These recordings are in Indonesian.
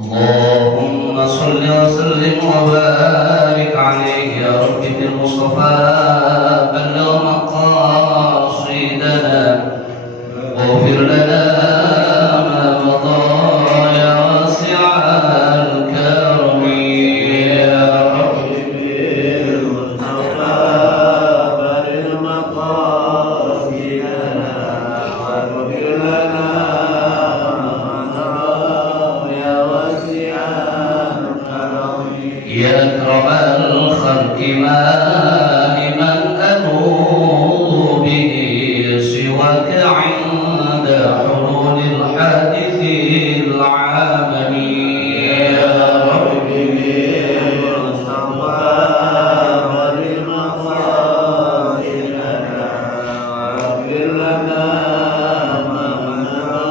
اللهم صل وسلم وبارك عليه يا رب بالمصطفى بلغ مقاصدنا واغفر لنا ما مضى يا واسع الكرم يا رب بالمصطفى بلغ مقاصدنا واغفر لنا يا أكرم الخلق ما لمن أنوب به سواك عند حلول الحادث العالم يا رب بالمصطفى ولمصائبنا واغفر لنا ما مضى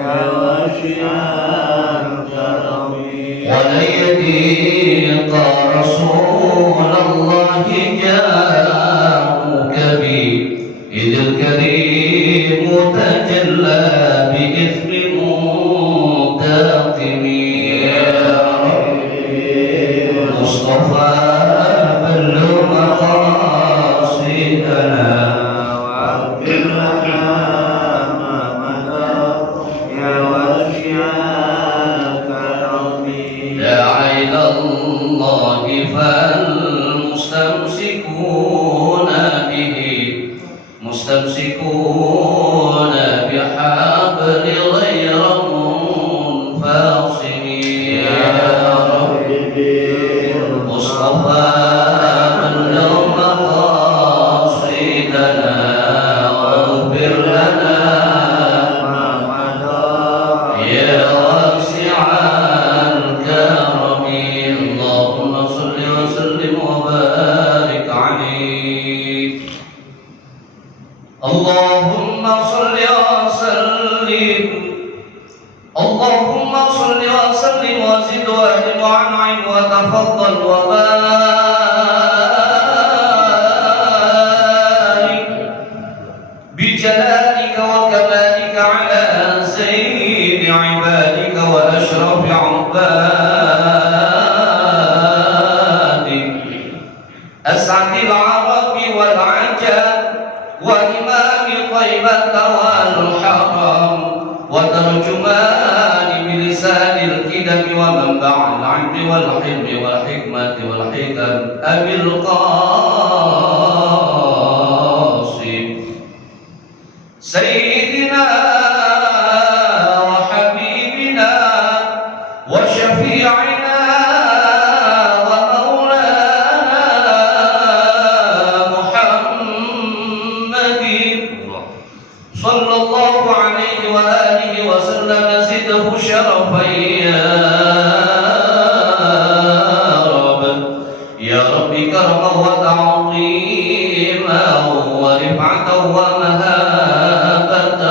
يا واسع الكرم ولا يضيق رسول الله جاءوك بي إذ الكريم تجلى بإثم منتقم يا رب مصطفى بلغ مقاصدنا واغفر لنا ما مضى يا واسع الكرم يا عين الله فالمستمسكون به مستمسكون بحبل غير منفصل يا رب بالمصطفى بلغ مقاصدنا واغفر لنا ما مضى يا واسع الكرم اللهم صل وسلم وبارك عليه اللهم صل وسلم اللهم صل وسلم وزد واهب وانعم وتفضل وبارك بجلالك وكمالك على سيد عبادك واشرف عبادك اسعد العرب والعجم وإمام طيبة والحرم وترجمان بلسان الكدم ومنبع العلم والحلم والحكمة والحكم أبي القاسم سيدنا وحبيبنا وشفيعنا صلى الله عليه وآله وسلم زده شرفا يا رب كرما وتعظيما ورفعة ومهابة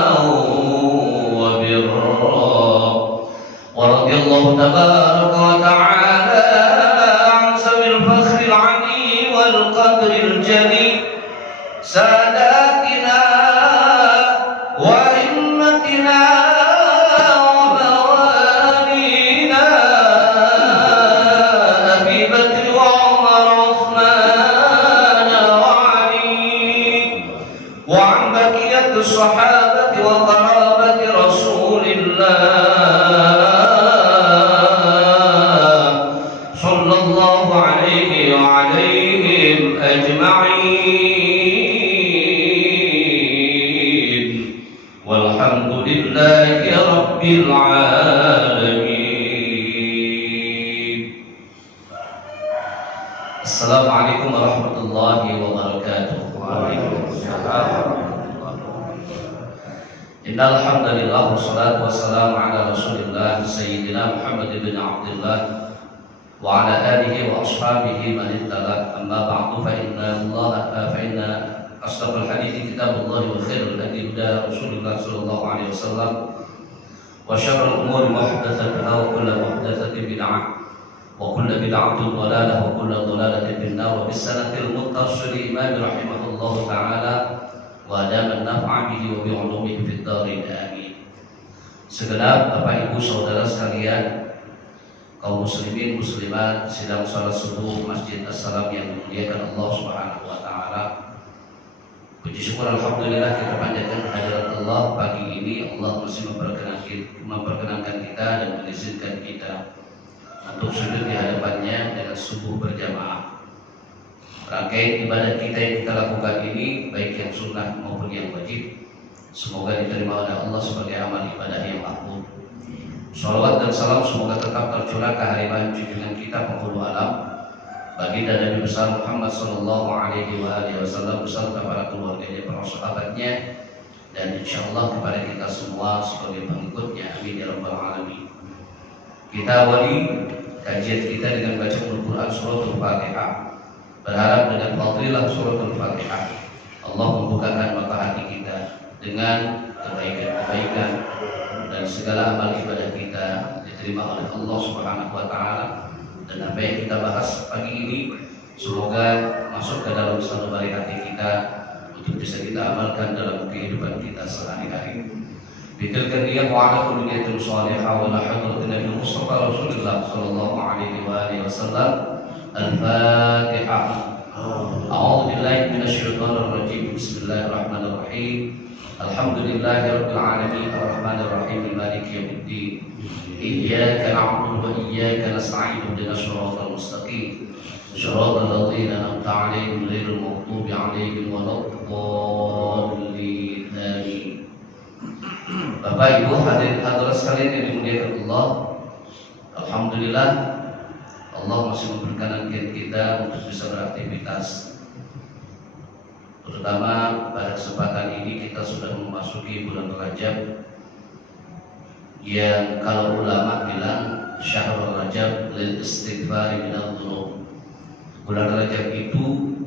وبرا ورضي الله تبارك وتعالى عن ذوي الفخر العلي والقدر الجليل ساداتنا وأئمتنا وموالينا أبي بكر وعمر وعثمان وعلي وعن بقية الصحابة وقرابة رسول الله صلى الله عليه وعليهم أجمعين والحمد لله رب العالمين. السلام عليكم ورحمة الله وبركاته. Waalaikumsalam. Innal hamdalillah wassalatu wassalamu ala Rasulillah sayyidina Muhammad bin Abdullah wa ala alihi wa ashabihi man ittaba amma ba'du fa inna أصدق الحديث كتاب الله وخير الهدي هدى رسول الله صلى الله عليه وسلم وشر الأمور محدثاتها وكل محدثة بدعة وكل بدعة ضلالة وكل ضلالة في النار وبالسنة المتصل إمام رحمه الله تعالى وأدام النفع به وبعلومه في الدارين آمين. Segenap Bapak Ibu Saudara sekalian kaum muslimin muslimat sedang salat subuh Masjid As-Salam yang dimuliakan Allah Subhanahu wa taala. Puji syukur alhamdulillah kita panjatkan kehadirat Allah pagi ini. Allah masih memperkenankan kita dan mengizinkan kita untuk sujud di hadapannya dengan subuh berjamaah. Rangkaian ibadah kita yang kita lakukan ini baik yang sunnah maupun yang wajib, semoga diterima oleh Allah sebagai amal ibadah yang makbul. Shalawat dan salam semoga tetap tercurah ke harian junjungan kita penghulu alam, baginda Nabi besar Muhammad sallallahu alaihi wasallam beserta para keluarganya, para sahabatnya, dan insyaallah kepada kita semua sebagai pengikutnya. Amin ya rabbal alamin. Kita awali kajian kita dengan baca Al-Quran suratul Fatihah, berharap dengan fadilah suratul Fatihah Allah membukakan mata hati kita dengan kebaikan-kebaikan dan segala amal ibadah kita diterima oleh Allah Subhanahu wa taala. Dan apa yang kita bahas pagi ini semoga masuk ke dalam sanubari hati kita untuk bisa kita amalkan dalam kehidupan kita sehari-hari. Bitilkan dia wa'ala kulliyatul salihah wa la hadratin Nabi Mustafa Rasulullah sallallahu alaihi wasallam. Al-Fatihah. A'udzu billahi minasyaitonir rajim. Bismillahirrahmanirrahim. Alhamdulillahirabbil alamin arrahmanir rahim maliki yaumiddin. Iyyaka na'budu wa iyyaka nasta'in ihdinas siratal mustaqim. Shiratal ladzina an'amta 'alaihim ghairil maghdubi 'alaihim waladdallin. Amin. Bapak Ibu hadirin hadirat sekalian yang dimuliakan Allah, alhamdulillah Allah masih memperkenankan kita untuk bisa beraktivitas. Terutama pada kesempatan ini kita sudah memasuki bulan Rajab, yang kalau ulama bilang Syahrul Rajab lil istighfar minadz dzunub. Bulan Rajab itu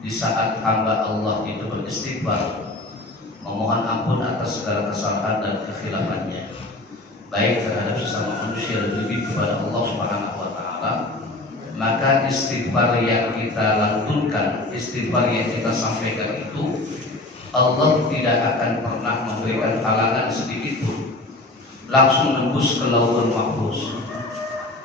di saat hamba Allah itu beristighfar, memohon ampun atas segala kesalahan dan kekhilafannya, baik terhadap sesama manusia lebih kepada Allah Subhanahu wa taala, maka istighfar yang kita lantunkan, istighfar yang kita sampaikan itu Allah tidak akan pernah memberikan halangan sedikit pun, langsung nembus ke lauhul mahfuz.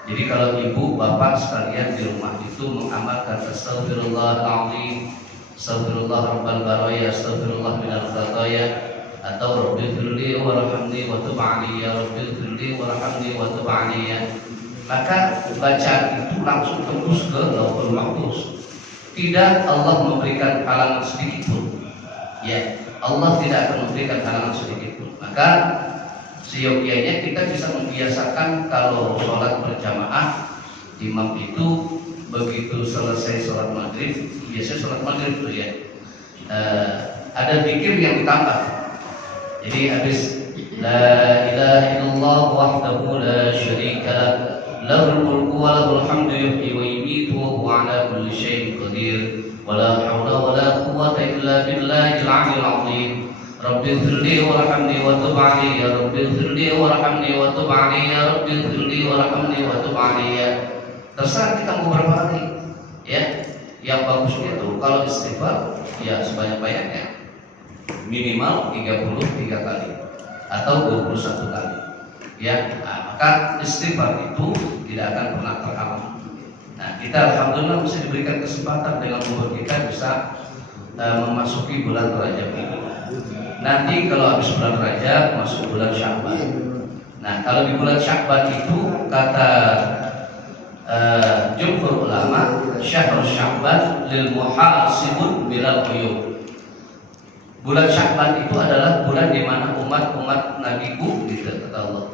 Jadi kalau ibu bapak sekalian di rumah itu mengamalkan astagfirullahaladzim, astagfirullah rabbal baraya, astagfirullah minal khataya, atau rabbighfirli warhamni wa tub 'alayya, rabbighfirli warhamni wa tub 'alayya, maka bacaan itu langsung tembus ke lauhul mahfuz. Tidak Allah memberikan halangan sedikit pun. Ya, Allah tidak akan memberikan halangan sedikit pun. Maka seyogyanya kita bisa membiasakan kalau sholat berjamaah, imam itu begitu selesai sholat maghrib, biasanya sholat maghrib itu ya, ada zikir yang ditambah. Jadi habis la ilaha illallah wahdahu la syarika lah, lahul mulku wa lahul hamdu yuhyi wa yumiitu wa huwa ala kulli syai'in qadir, wa la haula wa la quwwata illa billahil 'aliyyil 'azim. Rabbighfirli warhamni wa tub 'alayya, Rabbighfirli warhamni wa tub 'alayya, Rabbighfirli warhamni wa tub 'alayya. Terserah kita mau berapa kali, ya. Yang bagusnya itu kalau istighfar ya sebanyak-banyaknya, minimal 33 kali atau 21 kali. Ya, maka istighfar itu tidak akan pernah terhalang. Nah, kita alhamdulillah masih diberikan kesempatan dengan umur kita bisa memasuki bulan Rajab ini. Nanti kalau habis bulan Rajab masuk bulan Sya'ban. Nah, kalau di bulan Sya'ban itu kata jumhur ulama, syahrul Sya'ban lil muhasibun bilal quyub. Bulan Sya'ban itu adalah bulan di mana umat Nabiku, gitu kata Allah,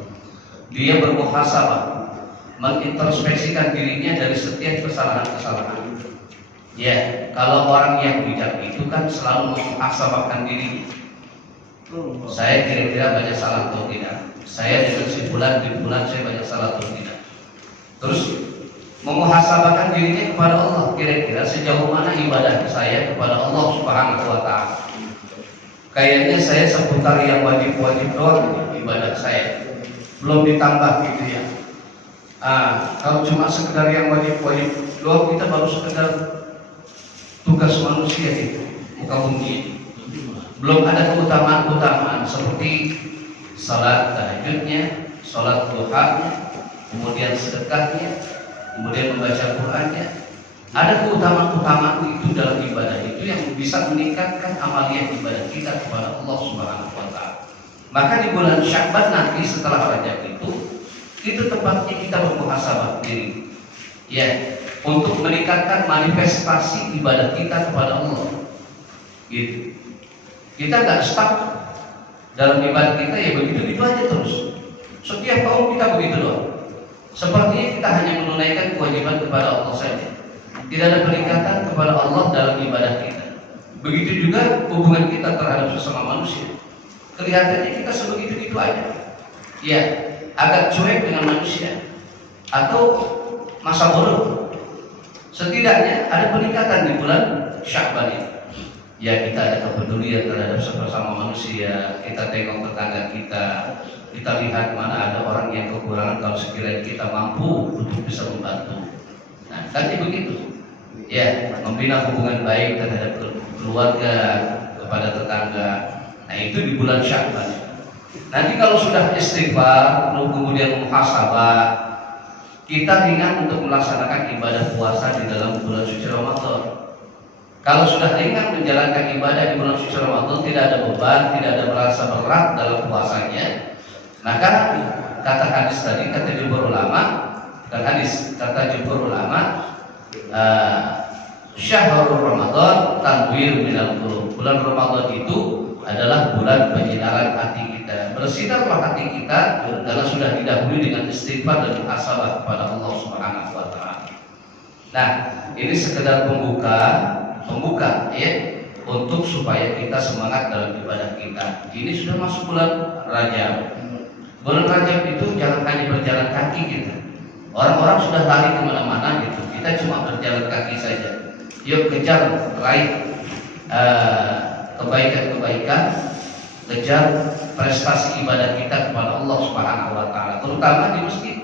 dia bermuhasabah, mengintrospeksikan dirinya dari setiap kesalahan-kesalahan. Ya, kalau orang yang bijak itu kan selalu memuhasabahkan diri. Saya kira-kira banyak salah atau tidak? Saya dengan di bulan saya banyak salah atau tidak? Terus memuhasabahkan dirinya kepada Allah, kira-kira sejauh mana ibadah saya kepada Allah Subhanahu wa taala. Kayaknya saya seputar yang wajib-wajib doang ibadah saya, belum ditambah gitu ya. Kalau cuma sekedar yang wajib-wajib doang, kita baru sekedar tugas manusia gitu, muka bumi. Belum ada keutamaan-keutamaan seperti salat tahajudnya, salat duha, kemudian sedekahnya, kemudian membaca Qur'annya. Ada keutamaan-keutamaan itu dalam ibadah itu yang bisa meningkatkan amaliyah ibadah kita kepada Allah Subhanahu wa taala. Maka di bulan Sya'ban nanti setelah Rajab itu tempatnya kita bermuhasabah diri. Ya, untuk meningkatkan manifestasi ibadah kita kepada Allah. Gitu. Kita nggak stuck dalam ibadah kita ya begitu aja terus. Setiap tahun kita begitu loh. Sepertinya kita hanya menunaikan kewajiban kepada Allah saja. Tidak ada peningkatan kepada Allah dalam ibadah kita. Begitu juga hubungan kita terhadap sesama manusia. Kelihatannya kita sebegitu-gitu aja. Ya, agak cuek dengan manusia atau masa bodoh. Setidaknya ada peningkatan di bulan Sya'ban ini. Ya, kita ada kepedulian terhadap sesama manusia. Kita tengok tetangga kita lihat mana ada orang yang kekurangan, kalau sekiranya kita mampu untuk bisa membantu. Nah, nanti begitu. Ya, membina hubungan baik terhadap keluarga, kepada tetangga. Nah, itu di bulan Sya'ban. Nanti kalau sudah istighfar, kemudian muhasabah, kita ringan untuk melaksanakan ibadah puasa di dalam bulan suci Ramadan. Kalau sudah ringan menjalankan ibadah di bulan suci Ramadan, tidak ada beban, tidak ada merasa berat dalam puasanya, maka kata hadis tadi, kata jumhur ulama, syahrul Ramadan tanwir minal qulub. Bulan Ramadan itu adalah bulan penyinaran hati kita. Bersinarlah hati kita karena sudah didahului dengan istighfar dan muhasabah kepada Allah Subhanahu wa taala. Nah, ini sekedar pembuka ya, untuk supaya kita semangat dalam ibadah kita. Ini sudah masuk bulan Rajab. Bulan Rajab itu jangan hanya berjalan kaki kita. Orang-orang sudah lari kemana-mana gitu. Kita cuma berjalan kaki saja. Yuk kejar, raih kebaikan-kebaikan, kejar prestasi ibadah kita kepada Allah Subhanahu wa taala, terutama di masjid.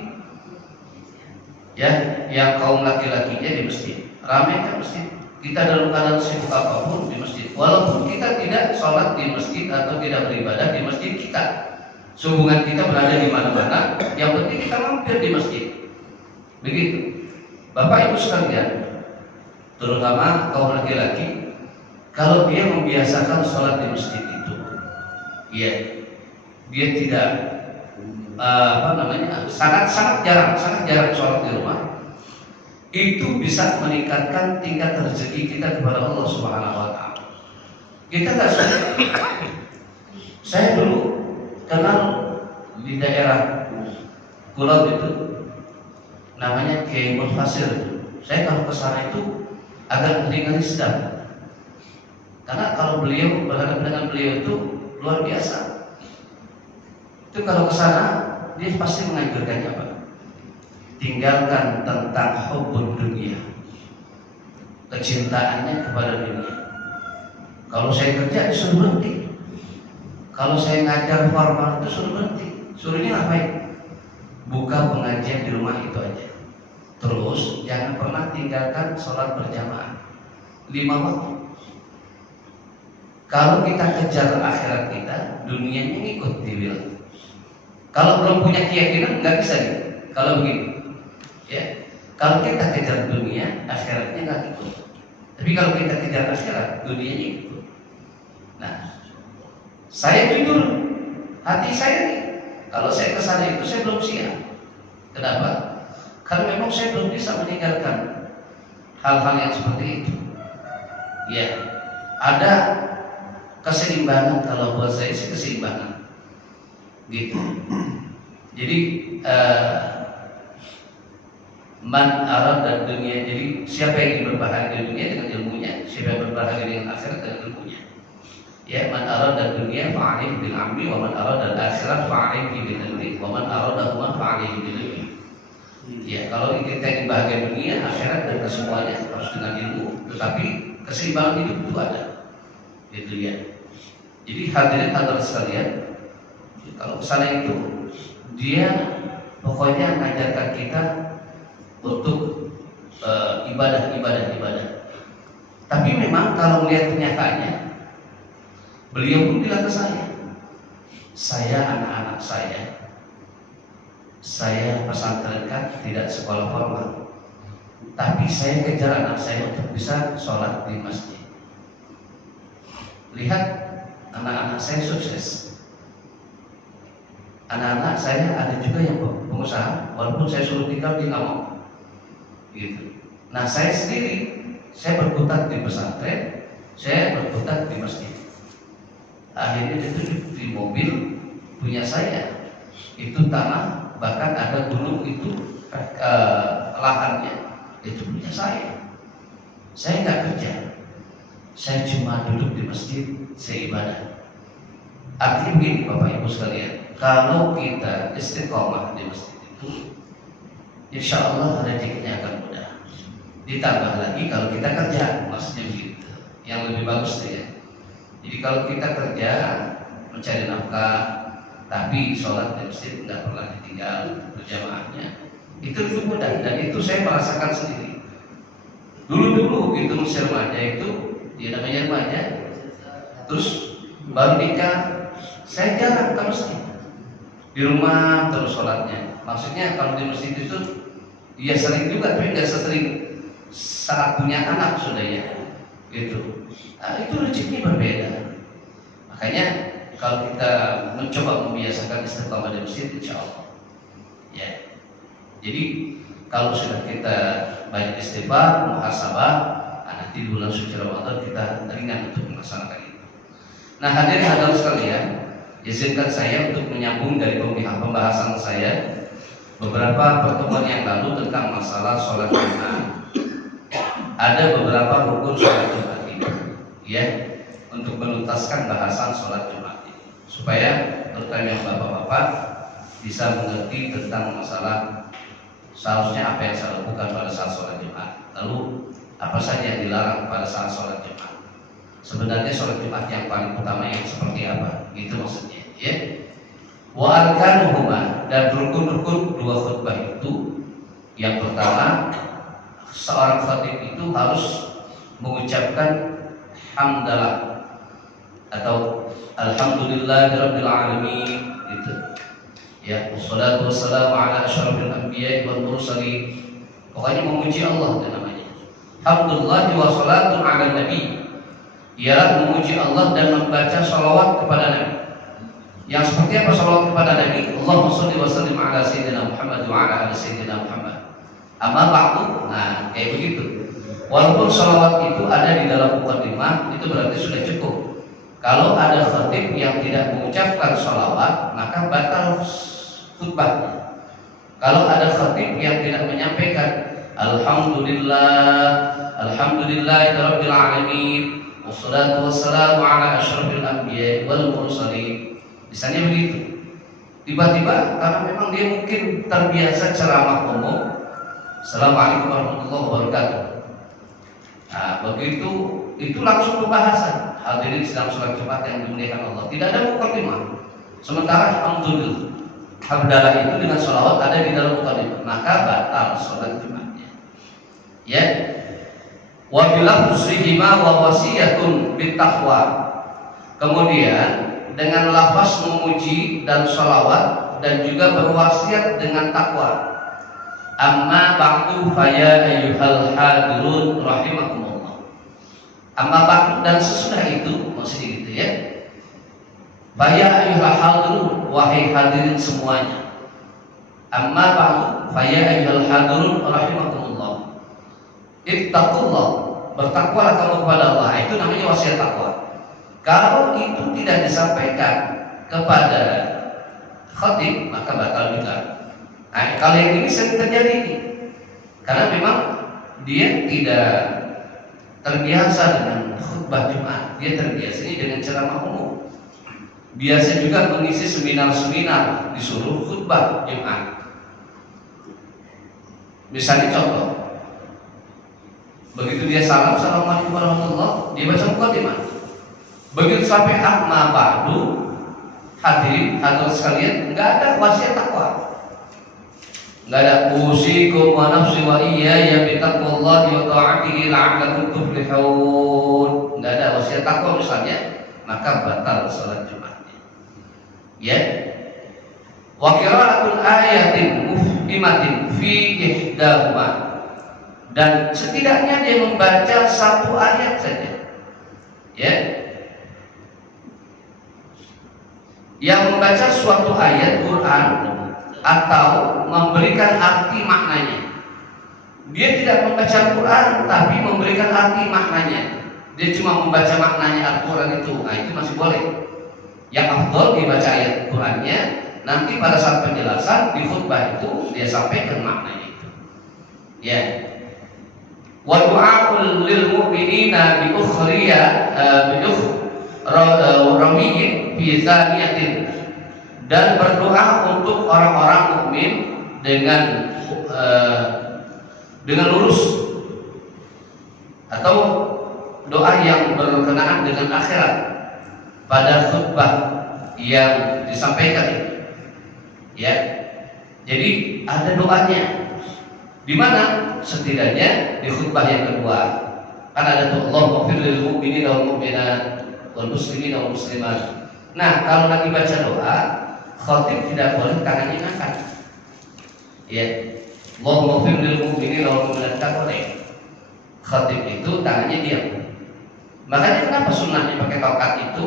Ya, yang kaum laki-lakinya di masjid. Ramaikan masjid. Kita dalam keadaan sibuk apapun di masjid. Walaupun kita tidak sholat di masjid atau tidak beribadah di masjid kita. Hubungan kita berada di mana-mana, yang penting kita mampir di masjid. Begitu. Bapak Ibu sekalian, terutama kaum laki-laki, kalau dia membiasakan sholat di masjid itu, ya, dia tidak sangat jarang sholat di rumah, itu bisa meningkatkan tingkat rezeki kita kepada Allah Subhanahu wa taala. Kita nggak sulit. Saya dulu kenal di daerah Pulau itu, namanya Kiai Munfasir. Saya kalau ke sana itu agak ngeri sedap. Karena kalau beliau berhadapan dengan beliau itu luar biasa. Itu kalau ke sana dia pasti mengajarkannya apa? Tinggalkan tentang hubbud dunia, kecintaannya kepada dunia. Kalau saya kerja disuruh berhenti. Kalau saya ngajar formal itu suruh berhenti. Suruhnya ngapain? Buka pengajian di rumah itu aja. Terus jangan pernah tinggalkan sholat berjamaah 5 waktu. Kalau kita kejar akhirat kita, dunianya ngikut di wil. Kalau belum punya keyakinan nggak bisa gitu. Kalau begitu, ya. Kalau kita kejar dunia, akhiratnya nggak ikut. Tapi kalau kita kejar akhirat, dunianya ikut. Nah, saya jujur, hati saya nih, kalau saya kesana itu saya belum siap. Kenapa? Karena memang saya belum bisa meninggalkan hal-hal yang seperti itu. Ya, ada keseimbangan, kalau buat saya sih keseimbangan, gitu. Jadi man arad dan dunia. Jadi siapa yang ingin berbahagia di dunia dengan ilmunya, siapa yang berbahagia dengan akhirat dengan ilmunya. Ya, man arad dan dunia fa'alih bil amri, wa man arad dan akhirat fa'alih bil ilmi, wa man arad man fa'alih bil ilmi. Ya, kalau kita ingin bahagia dunia, akhirat dan kesemuanya harus dengan ilmu. Tetapi keseimbangan hidup itu ada. Itu ya. Jadi hadirin sekalian, kalau kesana itu dia pokoknya mengajarkan kita untuk ibadah. Tapi memang kalau melihat kenyataannya, beliau pun bilang ke saya anak-anak saya saya pesantrenkan tidak sekolah formal, tapi saya kejar anak saya untuk bisa sholat di masjid. Lihat anak-anak saya sukses. Anak-anak saya ada juga yang pengusaha, walaupun saya suruh tinggal di Ngamok, gitu. Nah saya sendiri, saya berkutat di pesantren, saya berkutat di masjid. Akhirnya itu di mobil punya saya, itu tanah, bahkan ada gunung itu lahannya, itu punya saya. Saya nggak kerja, saya cuma duduk di masjid, saya ibadah. Artinya begini Bapak Ibu sekalian, kalau kita istiqomah di masjid itu, insya Allah rezekinya akan mudah. Ditambah lagi kalau kita kerja, maksudnya begitu, yang lebih bagus tuh ya. Jadi kalau kita kerja mencari nafkah, tapi sholat di masjid nggak pernah ditinggal berjamaahnya, itu lebih mudah. Dan itu saya merasakan sendiri. Dulu itu usia remaja itu, dia namanya remaja, terus baru nikah, saya jarang ke masjid. Di rumah terus sholatnya. Maksudnya kalau di masjid itu ya sering juga, tapi nggak sesering saat punya anak sudah ya. Gitu. Nah, itu rezekinya berbeda. Makanya kalau kita mencoba membiasakan istiqomah di masjid, insya Allah. Ya. Jadi kalau sudah kita banyak istighfar, muhasabah, nanti bulan suci Ramadan kita ringan untuk melaksanakan itu. Nah hadirin hadirat sekalian, izinkan saya untuk menyambung dari pembahasan saya beberapa pertemuan yang lalu tentang masalah sholat Jumat. Ada beberapa rukun sholat Jumat ini, ya, untuk menuntaskan bahasan sholat Jumat ini, supaya terutama bapak-bapak bisa mengerti tentang masalah seharusnya apa yang saya lakukan pada saat sholat Jumat, lalu apa saja yang dilarang pada saat sholat Jumat. Sebenarnya sholat Jumat yang paling utama yang seperti apa? Itu maksudnya, ya. Wa arkanuhuma, dan rukun-rukun dua khutbah itu, yang pertama, seorang khatib itu harus mengucapkan hamdalah atau alhamdulillahirabbil alamin, gitu. Ya, wassalatu wassalamu ala asyrafil anbiya'i wal mursalin. Pokoknya memuji Allah itu namanya. Alhamdulillah wa salatu ala nabi. Ialah memuji Allah dan membaca salawat kepada Nabi. Yang seperti apa salawat kepada Nabi? Allahumma shalli wa sallim ala sayyidina Muhammad wa ala ali sayyidina Muhammad. Amma ba'du. Nah, kayak begitu. Walaupun salawat itu ada di dalam mukadimah, itu berarti sudah cukup. Kalau ada khatib yang tidak mengucapkan salawat, maka batal khutbahnya. Kalau ada khatib yang tidak menyampaikan alhamdulillahirabbil alamin, wassalatu wassalamu ala asyrafil anbiya'i wal mursalin, misalnya begitu, tiba-tiba karena memang dia mungkin terbiasa ceramah umum, assalamualaikum warahmatullahi wabarakatuh. Nah, begitu itu langsung pembahasan hadirin sedang sholat Jumat yang dimuliakan Allah, tidak ada mukadimah. Sementara alhamdulillah hamdalah itu dengan sholawat ada di dalam mukadimah, maka batal sholat Jumatnya. Ya. Wa bilam musrihima wa wasiyatun bitaqwa. Kemudian dengan lafaz memuji dan sholawat dan juga berwasiat dengan takwa. Amma ba'du faya ayyuhal hadirun rahimakumullah. Amma ba'du, dan sesudah itu, maksudnya gitu ya. Faya ayyuhal hadirun, wahai hadirin semuanya. Amma ba'du faya ayyuhal hadirun rahimakumullah. Ittaqullah, bertakwalah kamu kepada Allah. Itu namanya wasiat takwa. Kalau itu tidak disampaikan kepada khatib, maka batal juga. Nah, kalau yang ini sering terjadi ini, karena memang dia tidak terbiasa dengan khutbah Jumat, dia terbiasa dengan ceramah umum. Biasa juga mengisi seminar-seminar, disuruh khutbah Jumat. Misalnya contoh, begitu dia salam, assalamualaikum warahmatullahi, dia baca mukadimah. Begitu sampai amma ba'du, hadirin hadirat sekalian, enggak ada wasiat takwa. Enggak ada usikum wa nafsi wa iyaya bitaqwallahi wa ta'atihi la'allakum tuflihun. Enggak ada wasiat takwa misalnya, maka batal salat Jumatnya. Ya. Wa qira'atul ayatin mufhimatin fi ihdahuma, dan setidaknya dia membaca satu ayat saja, ya, yang membaca suatu ayat Quran atau memberikan arti maknanya. Dia tidak membaca Quran tapi memberikan arti maknanya. Dia cuma membaca maknanya Al-Quran itu, nah itu masih boleh. Yang afdal dibaca ayat Qurannya, nanti pada saat penjelasan di khutbah itu dia sampaikan maknanya itu. Ya. Wa du'aul lil mu'minina bi ukhriya bi ukhramiyyin fi thaniyatin, dan berdoa untuk orang-orang mukmin dengan lurus atau doa yang berkenaan dengan akhirat pada khutbah yang disampaikan, ya. Jadi ada doanya. Di mana? Setidaknya di khutbah yang kedua. Kan ada tuh Allahumma ighfir lil mu'minina wal mu'minat wal muslimina wal muslimat. Nah, kalau lagi baca doa, khatib tidak boleh tangannya ngangkat. Ya. Allahumma ighfir lil mu'minina wal mu'minat, tak boleh. Khatib itu tangannya diam. Makanya kenapa sunnahnya pakai tokat itu?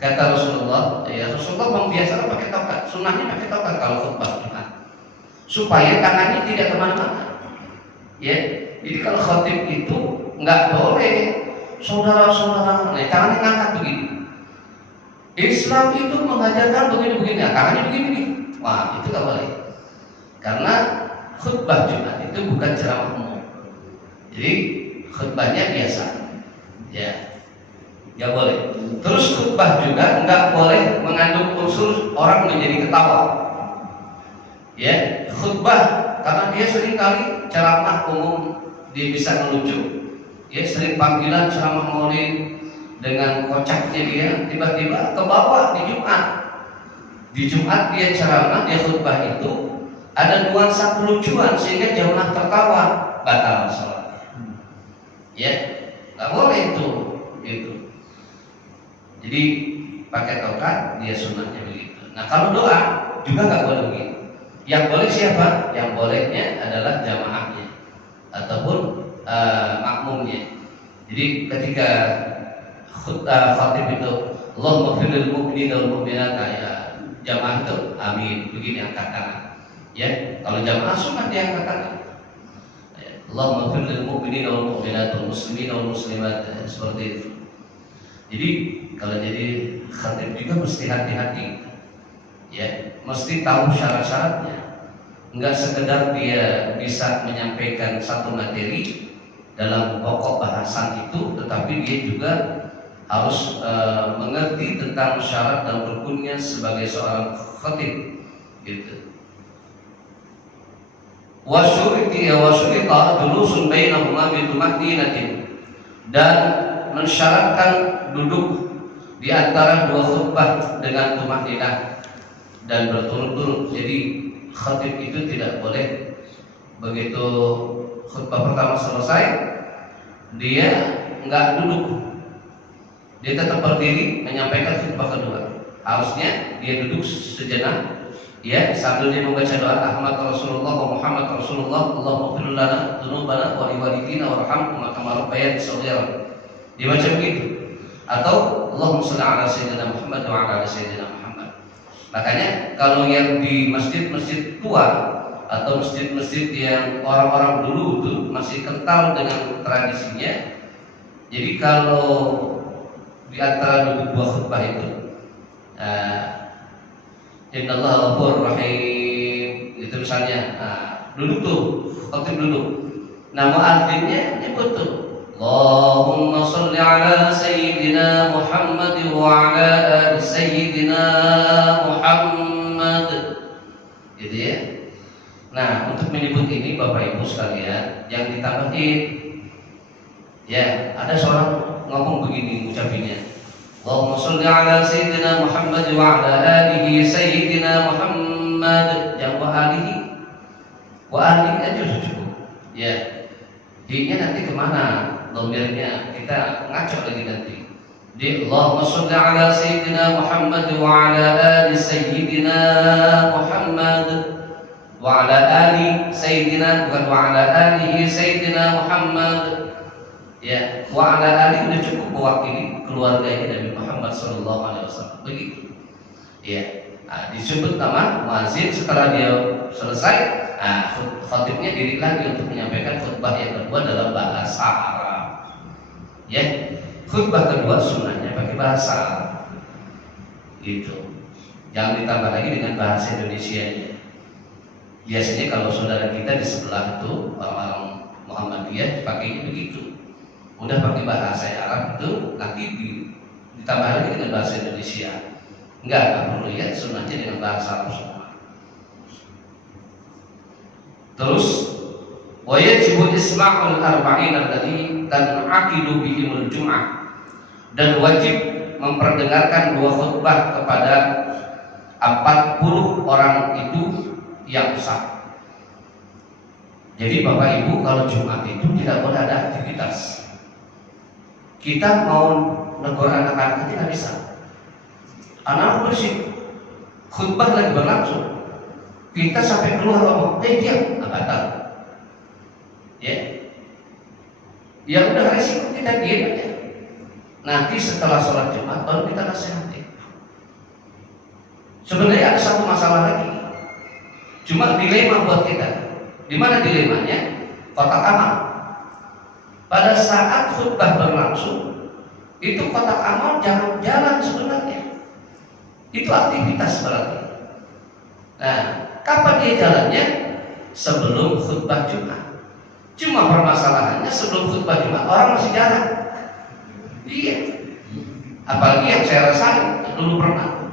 Kata Rasulullah, ya Rasulullah membiasakan pakai tokat. Sunnahnya pakai tokat kalau khutbah Jumat, supaya tangannya tidak kemana-mana. Ya, jadi kalau khatib itu nggak boleh saudara-saudara, nah, tangannya ngangkat begini. Islam itu mengajarkan begini-begini, tangannya begini nih. Wah, itu nggak boleh. Karena khutbah Jumat itu bukan ceramah umum. Jadi khutbahnya biasa. Ya, nggak boleh. Terus khutbah juga nggak boleh mengandung unsur orang menjadi ketawa. Ya, khutbah karena dia sering kali ceramah umum dia bisa ngelucu. Ya, sering panggilan ceramah maulid dengan kocaknya dia tiba-tiba ke bawah di Jumat. Di Jumat dia ceramah, dia khutbah itu ada nuansa kelucuan sehingga jamaah tertawa, batal salat. Ya, nggak boleh itu. Jadi pakai tokat dia sunnahnya begitu. Nah, kalau doa juga nggak boleh begitu. Yang boleh siapa? Yang bolehnya adalah jamaahnya ataupun makmumnya. Jadi ketika khatib itu Allahumma ighfir lil mu'minina wal mu'minat, ya jamaah itu amin begini angkat tangan. Ya, kalau jamaah sunnah dia angkat tangan. Allahumma ighfir lil mu'minina wal mu'minat wal muslimina wal muslimat, seperti itu. Jadi kalau jadi khatib juga mesti hati-hati, ya, mesti tahu syarat-syaratnya. Enggak sekedar dia bisa menyampaikan satu materi dalam pokok bahasan itu, tetapi dia juga harus mengerti tentang syarat dan rukunnya sebagai seorang khatib, gitu. Wasyurita julusun bainahuma bituma'ninatin, dan mensyaratkan duduk di antara dua khutbah dengan tumakninah dan berturut-turut. Jadi khatib itu tidak boleh begitu khutbah pertama selesai dia enggak duduk, dia tetap berdiri menyampaikan khutbah kedua. Harusnya dia duduk sejenak, ya, sambil dia membaca doa Ahmad Rasulullah wa Muhammad Rasulullah, Allahumma ighfir lana dzunubana wa liwalidina warhamhum kama rabbayani shaghira. Dibaca begitu. Atau Allahumma shalli ala sayyidina Muhammad wa ala sayyidina Muhammad. Makanya kalau yang di masjid-masjid tua atau masjid-masjid yang orang-orang dulu itu masih kental dengan tradisinya, jadi kalau di antara dua khutbah itu innallaha ghafurur rahim, itu misalnya, duduk tuh, khatib duduk. Nah, muadzinnya nyebut tuh Allahumma shalli ala sayyidina Muhammad wa ala ali sayyidina Muhammad, gitu ya. Nah, untuk menyebut ini Bapak Ibu sekalian yang ditambahin, ya, ada seorang ngomong begini ucapinya, Allahumma shalli ala sayyidina Muhammad wa ala alihi sayyidina Muhammad, yang wa alihi aja sudah cukup, ya. Dinya nanti kemana? Domirnya kita ngaco lagi nanti. di Allahumma sholli ala sayyidina Muhammad wa ala ali sayyidina Muhammad wa ala ali sayyidina, bukan wa ala alihi sayyidina Muhammad ya, wa ala ali udah cukup mewakili keluarganya Nabi Muhammad sallallahu alaihi wasallam begitu ya. Nah, disebut nama muazin setelah dia selesai, nah khatibnya diri lagi untuk menyampaikan khutbah yang kedua dalam bahasa Arab ya. Khutbah kedua sunnahnya pakai bahasa Arab gitu, jangan ditambah lagi dengan bahasa Indonesia nya. Biasanya kalau saudara kita di sebelah itu orang Muhammadiyah pakai begitu, udah pakai bahasa Arab itu nanti ditambah lagi dengan bahasa Indonesia. Enggak perlu ya, sunnahnya dengan bahasa Arab semua. Terus wa yajibu isma'ul arba'in alladhi tan'aqidu bihimul jum'ah, dan wajib memperdengarkan dua khutbah kepada 40 orang itu yang sah. Jadi Bapak Ibu kalau Jumat itu tidak boleh ada aktivitas. Kita mau negur anak-anak tidak bisa. Anak bersih, khutbah lagi berlangsung, kita sampai keluar ngomong, diam, batal. Ya, ya udah resiko kita diam aja. Nanti setelah sholat Jumat baru kita nasihati. Sebenarnya ada satu masalah lagi, cuma dilema buat kita. Di mana dilemanya? Kotak amal. Pada saat khutbah berlangsung, itu kotak amal jangan jalan sebenarnya. Itu aktivitas berarti. Nah, kapan dia jalannya? Sebelum khutbah Jumat. Cuma permasalahannya sebelum khutbah Jumat orang masih jalan. Iya. Apalagi yang saya rasain dulu pernah.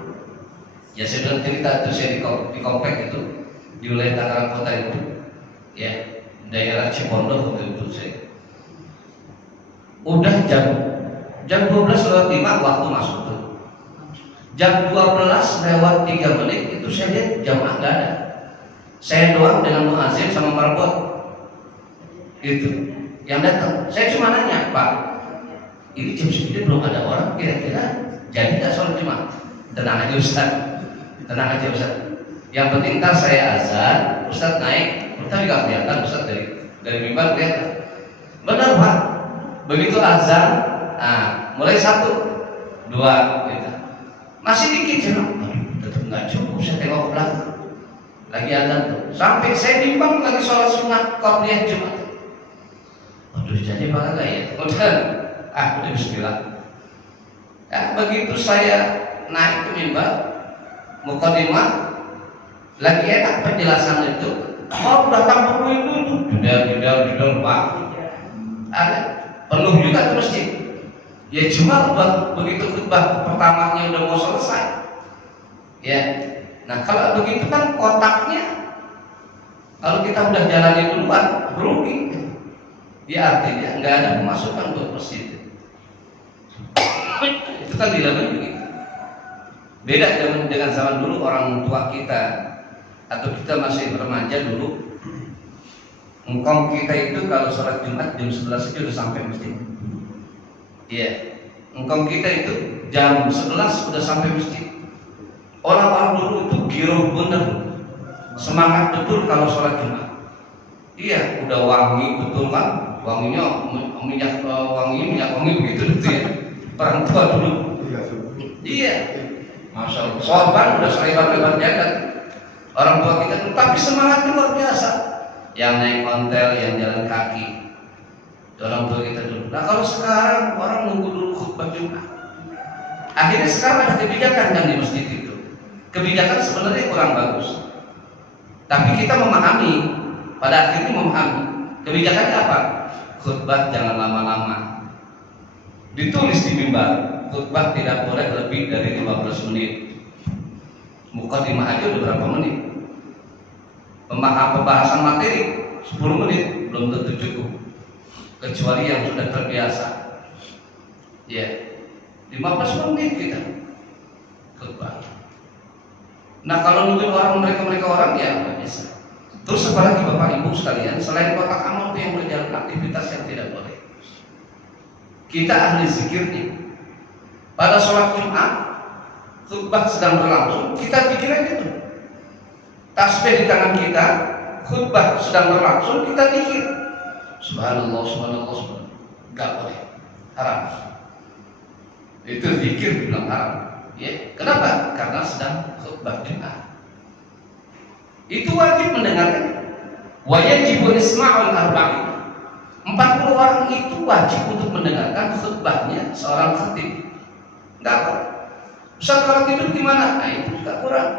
Ya saya bilang cerita itu saya di komplek itu di wilayah Tangerang Kota itu, ya daerah Cipondoh waktu itu saya. Udah jam 12:05 waktu masuk tuh. Jam 12 lewat 3 menit itu saya lihat jamaah nggak ada. Saya doang dengan muazin sama marbot. Gitu. Yang datang. Saya cuma nanya, Pak, ini jam segini belum ada orang, kira-kira jadi nggak sholat Jumat? Tenang aja Ustaz. Tenang aja Ustaz. Yang penting ntar saya azan, Ustaz naik, kita juga kelihatan Ustaz dari mimbar kelihatan. Benar Pak. Begitu azan, nah mulai 1, 2, gitu. Masih dikit jemaah, tetap nggak cukup. Saya tengok ke belakang, lagi azan tuh. Sampai saya bimbang lagi sholat sunat qabliyah Jumat. Waduh, jadi apa ya? Udah bismillah. Ya, begitu saya naik ke mimbar, muqaddimah, lagi enak penjelasan itu. Oh, datang buku itu, judul Pak. Ada penuh juga tuh masjid. Ya cuma begitu khutbah pertamanya udah mau selesai. Ya, nah kalau begitu kan kotaknya, kalau kita udah jalanin duluan rugi. Ya artinya nggak ada pemasukan buat masjid. Itu kan dilakukan begitu. Beda dengan zaman dulu orang tua kita atau kita masih remaja dulu. Engkong kita itu kalau sholat Jumat jam 11 aja udah sampai masjid. Iya, engkong kita itu jam 11 udah sampai masjid. Orang-orang dulu itu giroh bener, semangat betul kalau sholat Jumat. Iya, udah wangi betul kan, wanginya minyak wangi begitu ya. Orang tua dulu. Iya, masya Allah. Sorban udah selebar-lebar jagat. Orang tua kita dulu, tapi semangatnya luar biasa. Yang naik ontel, yang jalan kaki. Orang tua kita dulu. Nah kalau sekarang orang nunggu dulu khutbah Jumat. Akhirnya sekarang ada kebijakan kan di masjid itu. Kebijakan sebenarnya kurang bagus. Tapi kita memahami, pada akhirnya memahami. Kebijakannya apa? Khutbah jangan lama-lama. Ditulis di mimbar, khutbah tidak boleh lebih dari 15 menit. Muqaddimah aja udah berapa menit? Pembahasan materi 10 menit belum tentu cukup. Kecuali yang sudah terbiasa. Ya, 15 menit kita khutbah. Nah kalau nungguin orang mereka orang ya nggak bisa. Terus apalagi Bapak Ibu sekalian, selain kotak amal itu yang berjalan aktivitas yang tidak boleh. Kita ahli zikirnya. Pada sholat Jumat, khutbah sedang berlangsung, kita pikirin itu. Tasbih di tangan kita, khutbah sedang berlangsung, kita pikir subhanallah, subhanallah, subhanallah. Enggak boleh, haram. Itu zikir bilang haram. Ya, kenapa? Karena sedang khutbah Jumat. Itu wajib mendengarkan. Wajib isma'ul arba'in. 40 orang itu wajib untuk mendengarkan khutbahnya seorang khatib. Enggak apa. Ustaz kalau tidur gimana? Nah itu juga kurang.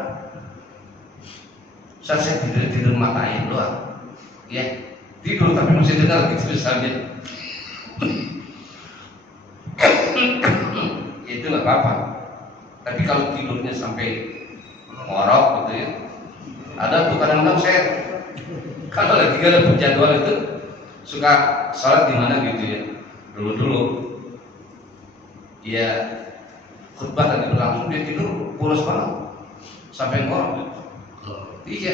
Ustaz saya tidur matain doang. Ya, tidur tapi masih dengar gitu misalnya. Itu nggak apa-apa. Tapi kalau tidurnya sampai ngorok gitu ya. Ada tuh kadang-kadang saya kalau lagi ada jadwal itu suka sholat di mana gitu ya. Dulu ya khutbah tadi berlangsung dia tidur pulas banget sampai ngorok. Iya.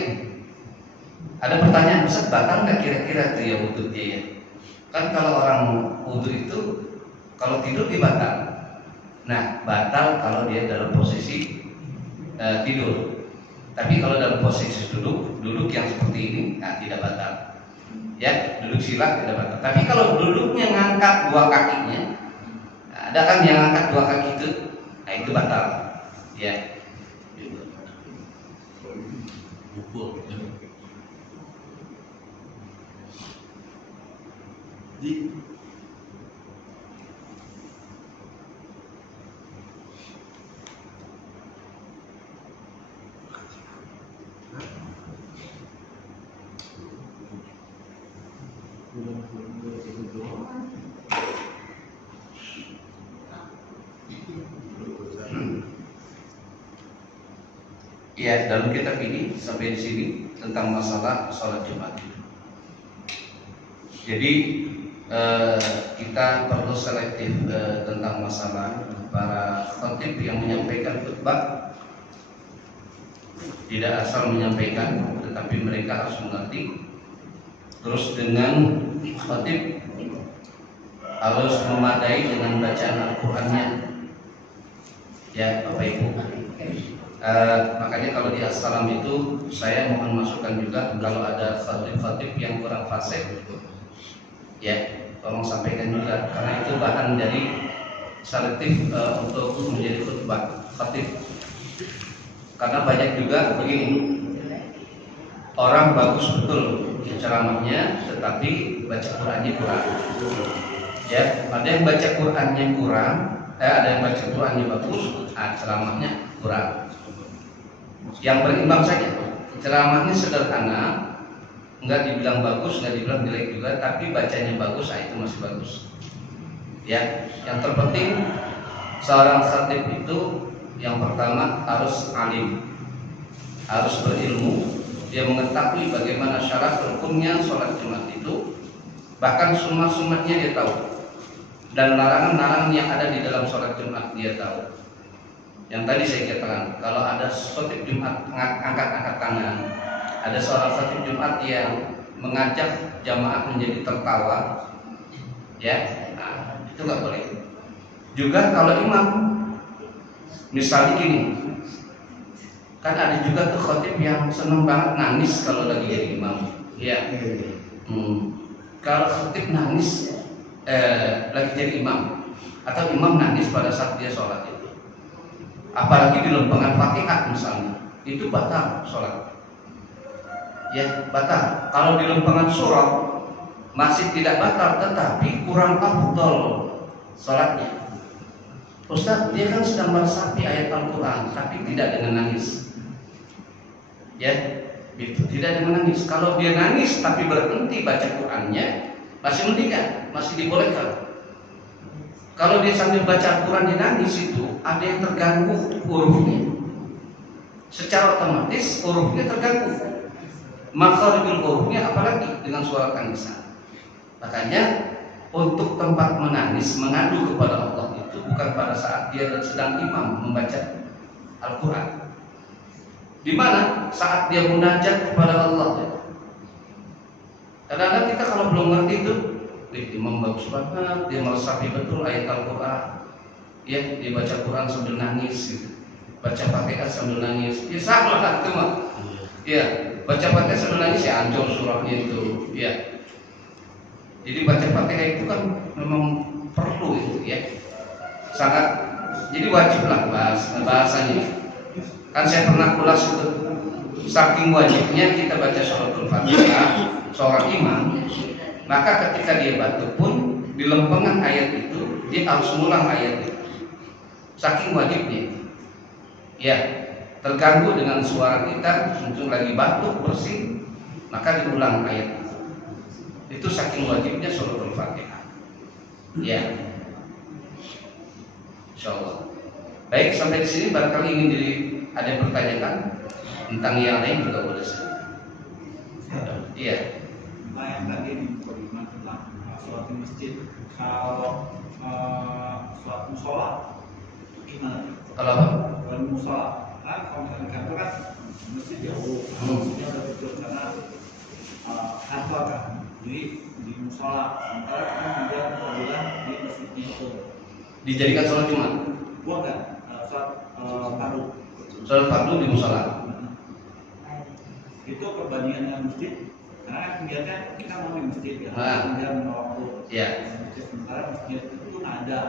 Ada pertanyaan, Ustaz batal nggak kira-kira tuh ya wudhu dia ya? Kan kalau orang wudhu itu kalau tidur dia batal. Nah batal kalau dia dalam posisi tidur. Tapi kalau dalam posisi duduk yang seperti ini, nah tidak batal. Ya, duduk sila tidak batal. Tapi kalau duduknya ngangkat dua kakinya, nah, ada kan yang ngangkat dua kaki itu, nah itu batal. Ya. Ya, dalam kitab ini sampai di sini tentang masalah sholat Jumat. Jadi kita perlu selektif tentang masalah para khatib yang menyampaikan khutbah. Tidak asal menyampaikan, tetapi mereka harus mengerti. Terus dengan khatib harus memadai dengan bacaan Al-Qur'annya. Ya, Bapak Ibu. Makanya kalau di Assalam itu saya mohon masukan juga kalau ada khatib-khatib yang kurang fasih, ya tolong sampaikan juga karena itu bahan dari selektif untuk menjadi khutbah khatib. Karena banyak juga begini, orang bagus betul ceramahnya, tetapi baca Qurannya kurang. Ya, ada yang baca Qurannya kurang, ada yang baca Qurannya bagus, ceramahnya kurang. Yang berimbang saja, ceramahnya sederhana, enggak dibilang bagus, enggak dibilang jelek juga, tapi bacanya bagus, itu masih bagus. Ya, yang terpenting seorang khatib itu yang pertama harus alim, harus berilmu, dia mengetahui bagaimana syarat rukunnya sholat Jumat itu, bahkan sunat-sunatnya dia tahu, dan larangan-larangan yang ada di dalam sholat Jumat dia tahu. Yang tadi saya katakan, kalau ada khatib Jumat angkat-angkat tangan, ada seorang khatib Jumat yang mengajak jamaah menjadi tertawa, ya, nah, itu nggak boleh. Juga kalau imam, misalnya gini, kan ada juga tuh khatib yang seneng banget nangis kalau lagi jadi imam, ya. Kalau khatib nangis lagi jadi imam, atau imam nangis pada saat dia sholat itu, apalagi di lempengan Fatihah misalnya, itu batal sholat. Ya batal. Kalau di lempengan surah masih tidak batal, tetapi kurang afdol sholatnya. Ustaz, dia kan sedang meresapi ayat Al-Quran, tapi tidak dengan nangis. Ya, itu tidak dengan nangis. Kalau dia nangis tapi berhenti baca Qurannya, masih mendingan, masih dibolehkan. Kalau dia sambil baca Al-Quran dia nangis, itu ada yang terganggu hurufnya. Secara otomatis hurufnya terganggu. Makharijul hurufnya apalagi dengan suara tangisan. Makanya untuk tempat menangis, mengadu kepada Allah itu bukan pada saat dia sedang imam membaca Al-Quran. Di mana saat dia munajat kepada Allah. Kadang-kadang kita kalau belum ngerti itu, imam bagus banget, dia meresapi betul ayat Al-Quran. ya dia baca Quran sambil nangis gitu. Baca Fatihah sambil nangis, ya sama lah itu mah. Ya, baca Fatihah sambil nangis ya ancur surahnya itu, ya. Jadi baca Fatihah itu kan memang perlu itu ya, sangat. Jadi wajib lah bahasanya. Kan saya pernah ulas itu, saking wajibnya kita baca suratul Fatihah seorang imam, maka ketika dia batuk pun di lempengan ayat itu dia harus ngulang ayat itu. Saking wajibnya. Ya, terganggu dengan suara kita, muncul lagi batuk bersih, maka diulang ayat itu. Itu saking wajibnya suratul Fatihah. Ya, insyaallah. Baik, sampai di sini barangkali ingin ada yang pertanyakan tentang yang lain juga boleh. Iya. Yang tadi bagaimana tentang sholat di masjid, kalau sholat musola gimana? Kalau apa? Kalau musola, kan kalau misalnya kantor kan masjid jauh, maksudnya udah tutup karena kantor kan, jadi di musola. Sementara kan juga kemudian di masjidnya itu Dijadikan sholat Jumat. bukan sholat fardu. Sholat fardu di musola. Itu perbandingan dengan masjid. Karena kan biasanya kita mau di masjid ya, kemudian waktu masjid, sementara masjid itu ada.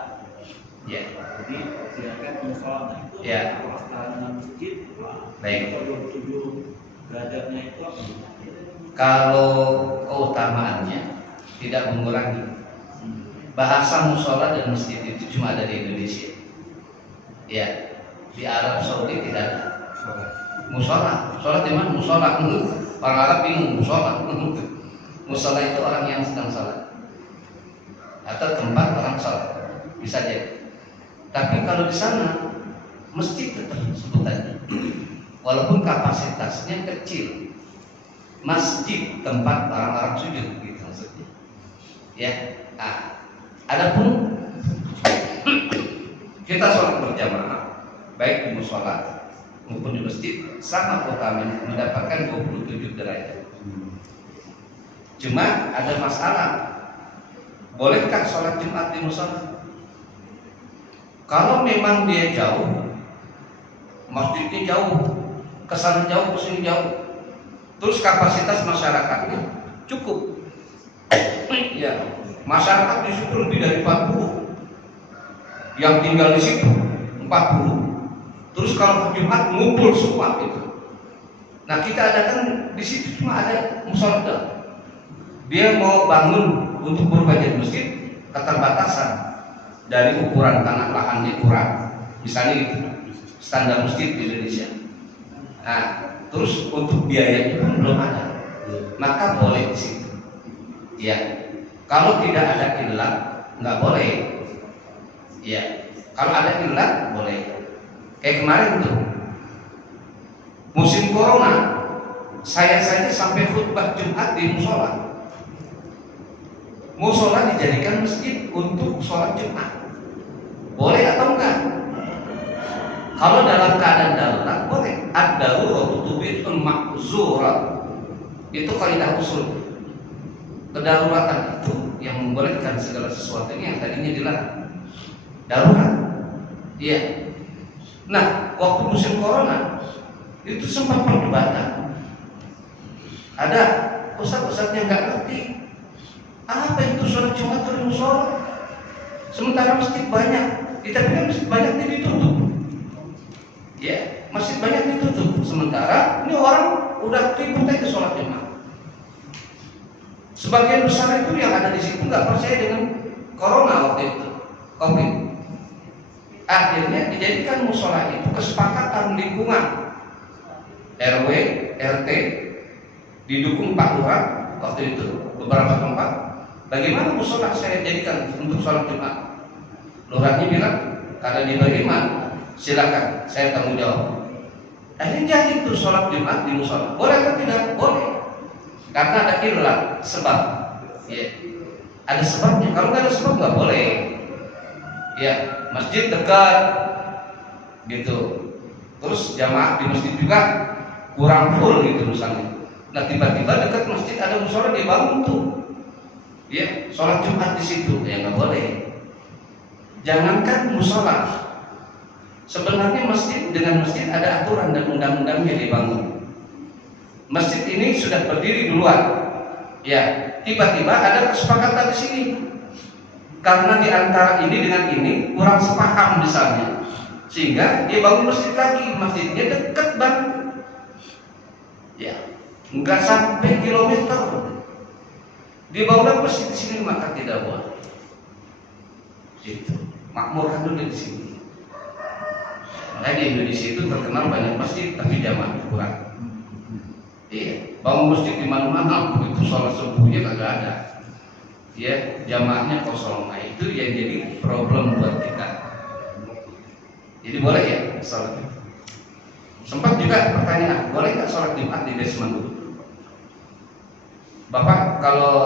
Ya. Jadi silakan musola itu kalau setara dengan masjid. Baik. 27 derajatnya itu apa? Kalau keutamaannya tidak mengurangi. Bahasa musola dan masjid itu cuma ada di Indonesia. Ya, di Arab Saudi tidak ada. Musola, sholat di mana? Musola. Orang Arab bingung musola. Musola itu orang yang sedang sholat atau tempat orang sholat, bisa jadi. Tapi kalau di sana masjid tetap sebutannya, walaupun kapasitasnya kecil. Masjid tempat orang-orang sujud, gitu maksudnya. Ya, adapun kita sholat berjamaah, baik di musola maupun di masjid, sama utamanya mendapatkan 27 derajat. Cuma ada masalah, bolehkah sholat Jumat di musola? Kalau memang dia jauh, masjidnya jauh, kesana jauh, kesini jauh, terus kapasitas masyarakatnya cukup, ya, masyarakat di situ lebih dari 40, yang tinggal di situ 40. Terus kalau Jumat ngumpul semua itu. Nah, kita adakan di situ cuma ada musola. Dia mau bangun untuk berbagai masjid, keterbatasan dari ukuran tanah lahannya kurang. Misalnya itu standar masjid di Indonesia. Nah, terus untuk biayanya pun belum ada. Maka boleh di situ. Ya. Kalau tidak ada ilat, nggak boleh. Ya. Kalau ada ilat, boleh. Kayak kemarin tuh musim corona, saya saja sampai khutbah Jumat di musola. Musola dijadikan masjid untuk sholat Jumat. Boleh atau enggak? Kalau dalam keadaan darurat boleh. Ad-daruratu tubihul mahzurat. Itu kaidah usul. Kedaruratan itu yang membolehkan segala sesuatu yang tadinya dilarang. Darurat. Iya. Nah, waktu musim corona itu sempat perdebatan. Ada ustaz-ustaz yang nggak ngerti apa itu sholat Jumat di musola. Sementara masjid banyak, kita bilang masjid banyak ditutup. Ya, masjid banyak ditutup. Sementara ini orang udah ribut aja sholat Jumat. Sebagian besar itu yang ada di situ nggak percaya dengan corona waktu itu, COVID. Akhirnya dijadikan musola itu kesepakatan lingkungan RW, RT, didukung Pak Lurah waktu itu beberapa tempat. Bagaimana musola saya jadikan untuk sholat Jumat? Lurahnya bilang, kalau diberiman, silakan, saya tanggung jawab. Akhirnya jadi itu sholat Jumat di musola. Boleh atau tidak? Boleh. Karena ada ilah, sebab. Ya. Ada sebabnya. Kalau nggak ada sebab nggak boleh. Ya, masjid dekat, gitu. Terus jamaah di masjid juga kurang full gitu misalnya. Nah, tiba-tiba dekat masjid ada musola dia bangun tuh. Ya, sholat Jumat di situ, ya nggak boleh. Jangankan musola, sebenarnya masjid dengan masjid ada aturan dan undang-undangnya dibangun. Masjid ini sudah berdiri duluan, ya tiba-tiba ada kesepakatan di sini karena di antara ini dengan ini kurang sepaham misalnya, sehingga dia bangun masjid lagi. Masjidnya dekat banget, ya nggak sampai kilometer. Dia bangun masjid di sini, maka tidak boleh. Itu makmurkan dulu di sini. Makanya di Indonesia itu terkenal banyak masjid tapi jamaahnya kurang. Iya, bangun masjid di mana-mana, begitu sholat subuhnya kagak ada. Ya, jamaahnya kosong. Nah, itu yang jadi problem buat kita. Jadi boleh ya sholat? Sempat juga pertanyaan, boleh nggak sholat Jumat di basement dulu? Bapak kalau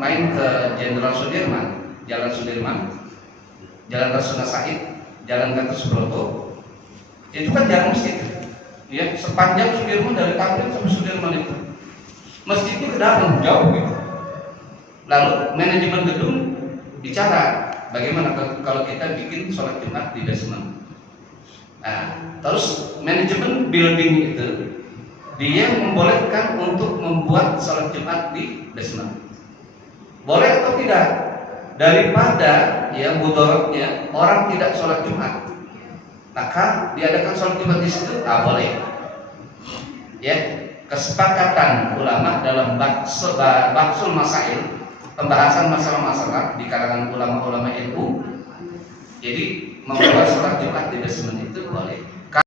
main ke Jenderal Sudirman, Jalan Sudirman, Jalan Rasuna Said, Jalan Gatot Subroto, itu kan jalan masjid, ya sepanjang Sudirman dari Tamrin sampai Sudirman itu, masjidnya ke dalam jauh gitu. Lalu manajemen gedung bicara, bagaimana kalau kita bikin sholat Jumat di basement? Nah, terus manajemen building itu dia membolehkan untuk membuat sholat Jumat di basement. Boleh atau tidak? Daripada ya mudorotnya orang tidak sholat Jumat, maka diadakan sholat Jumat di situ, boleh. Ya, kesepakatan ulama dalam baksul masail, pembahasan masalah-masalah di kalangan ulama-ulama NU. Jadi membuat sholat Jumat di basement itu boleh.